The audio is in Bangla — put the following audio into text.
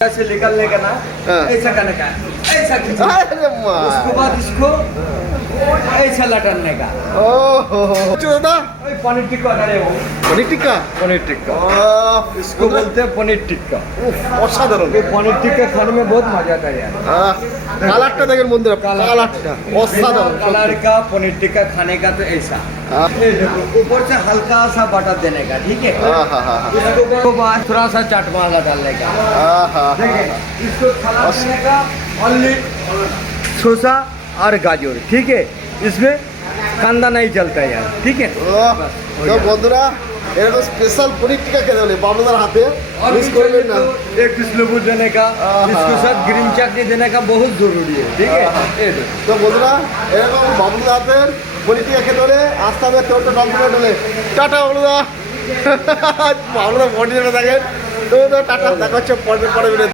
से निकलने का ना ऐसा करने का, ऐसा खींचना, उसके बाद इसको ऐसा लटकने का। पनीर टिक्का करे वो, পনির টিক্কা पनीर टिक्का इसको बोलते हैं पनीर टिक्का। অসাধারণ। ये पनीर टिक्का खाने में बहुत मजा आता है यार। কালারটা দেখেন বন্ধুরা, কালারটা অসাধারণ। कलर का पनीर टिक्का खाने का तो ऐसा, ये देखो ऊपर से हल्का सा बटर देने का, ठीक है। उसको बाद थोड़ा सा चाट मसाला डालने का, देखिए इसको खिलाने का ओनली शोसा और गाजर, ठीक है। इसमें कांदा नहीं चलता है यार, ठीक है। তো বন্ধুরা এরকম স্পেশাল পনির টিক্কা খেতে হলে বাবলুদার হাতে और মিস করবেন না। एक पीस नींबू देने का, इसके साथ ग्रीन चटनी देने का बहुत जरूरी है, ठीक है। ये देखो। তো বন্ধুরা এরকম বাবলুদার হাতের পনির টিক্কা খেতে হলে আসতে হবে তোরটা ডকুমেন্ট হলে। টাটা বাবলুদা। বাবলুদা বডি দেখেন তো টাটা দেখা হচ্ছে পরে